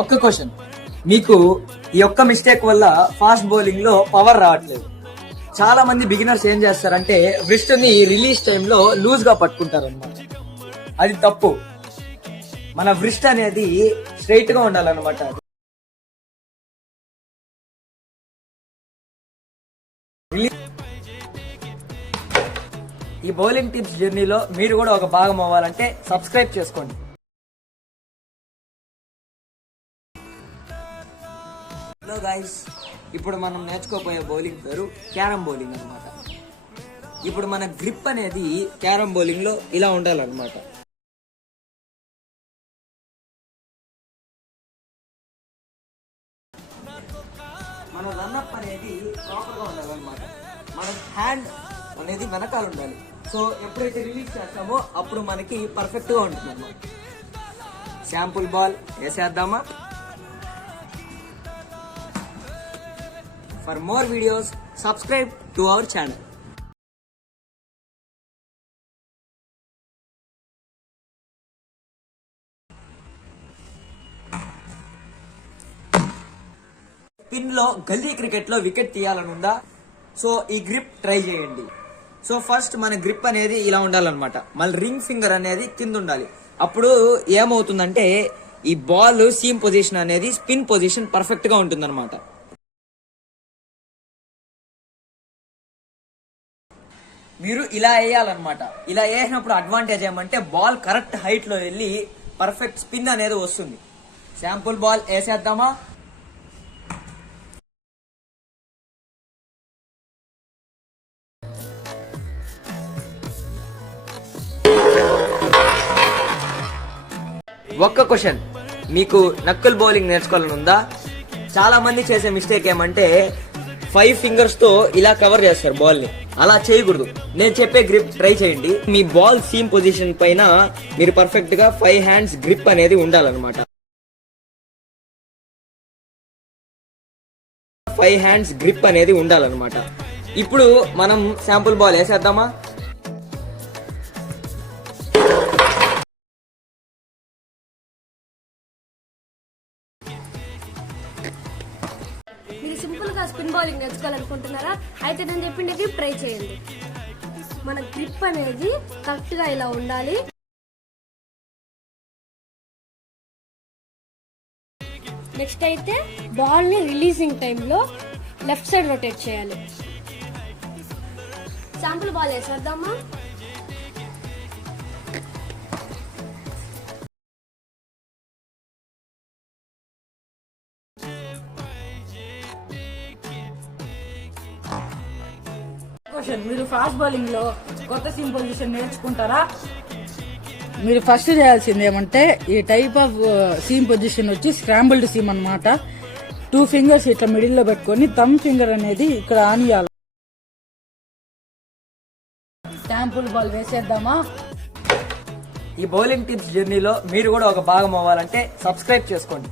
ఒక్క క్వశ్చన్, మీకు ఈ ఒక్క మిస్టేక్ వల్ల ఫాస్ట్ బౌలింగ్ లో పవర్ రావట్లేదు. చాలా మంది బిగినర్స్ ఏం చేస్తారంటే wrist ని రిలీజ్ టైంలో లూజ్ గా పట్టుకుంటారు అనమాట. అది తప్పు. మన wrist అనేది స్ట్రైట్ గా ఉండాలన్నమాట. ఈ బౌలింగ్ టిప్స్ జర్నీలో మీరు కూడా ఒక భాగం అవ్వాలంటే సబ్స్క్రైబ్ చేసుకోండి. హలో గైస్, ఇప్పుడు మనం నేర్చుకోబోయే బౌలింగ్ పేరు క్యారమ్ బౌలింగ్ అనమాట. ఇప్పుడు మన గ్రిప్ అనేది క్యారమ్ బౌలింగ్ లో ఇలా ఉండాలన్నమాట. మన రన్అప్ అనేది ప్రాపర్ గా ఉండాలన్నమాట. మన హ్యాండ్ అనేది వెనకాల ఉండాలి. సో ఎప్పుడైతే రిలీజ్ చేస్తామో అప్పుడు మనకి పర్ఫెక్ట్ గా ఉంటుంది అన్నమాట. శాంపుల్ బాల్ వేసేద్దామా? For more videos, subscribe to our channel. పిన్ లో గల్లీ క్రికెట్ లో వికెట్ తీయాలని ఉందా? సో ఈ గ్రిప్ ట్రై చేయండి. సో ఫస్ట్ మన గ్రిప్ అనేది ఇలా ఉండాలన్నమాట. మళ్ళీ రింగ్ ఫింగర్ అనేది కింద ఉండాలి. అప్పుడు ఏమవుతుందంటే ఈ బాల్ సీమ్ పొజిషన్ అనేది స్పిన్ పొజిషన్ పర్ఫెక్ట్ గా ఉంటుందన్నమాట. మీరు ఇలా వేయాలన్నమాట. ఇలా వేసినప్పుడు అడ్వాంటేజ్ ఏమంటే బాల్ కరెక్ట్ హైట్ లో వెళ్ళి పర్ఫెక్ట్ స్పిన్ అనేది వస్తుంది. శాంపుల్ బాల్ వేసేద్దామా? ఒక్క క్వశ్చన్, మీకు నక్కుల్ బౌలింగ్ నేర్చుకోవాలని ఉందా? చాలా మంది చేసే మిస్టేక్ ఏమంటే 5 ఫింగర్స్ తో ఇలా కవర్ చేస్తారు బాల్ ని. అలా చేయకూడదు. నేను చెప్పే గ్రిప్ ట్రై చేయండి. మీ బాల్ సీమ్ పొజిషన్ పైన మీరు పర్ఫెక్ట్ గా 5 హ్యాండ్స్ గ్రిప్ అనేది ఉండాలన్నమాట. 5 హ్యాండ్స్ గ్రిప్ అనేది ఉండాలన్నమాట. ఇప్పుడు మనం శాంపుల్ బాల్ వేసేద్దామా? మీరు సింపుల్ గా స్పిన్ బౌలింగ్ నేర్చుకోవాలనుకుంటున్నారా? అయితే నేను చెప్పిన గ్రిప్ ట్రై చేయండి. మన గ్రిప్ అనేది కరెక్ట్ గా ఇలా ఉండాలి. నెక్స్ట్ అయితే బాల్ ని రిలీజింగ్ టైంలో లెఫ్ట్ సైడ్ రొటేట్ చేయాలి. శాంపుల్ బాల్ వేసేద్దామా? మీరు ఫాస్ట్ బౌలింగ్ లో కొత్త సీమ్ పొజిషన్ నేర్చుకుంటారా? మీరు ఫస్ట్ చేయాల్సింది ఏమంటే ఈ టైప్ ఆఫ్ సీమ్ పొజిషన్ వచ్చి స్క్రాంబుల్డ్ సీమ్ అన్నమాట. 2 ఫింగర్స్ ఇట్లా మిడిల్ లో పెట్టుకొని థమ్ ఫింగర్ అనేది ఇక్కడ ఆనియాలి. Sample ball వేసేద్దామా? ఈ బౌలింగ్ టిప్స్ జర్నీలో మీరు కూడా ఒక భాగం అవ్వాలంటే సబ్స్క్రైబ్ చేసుకోండి.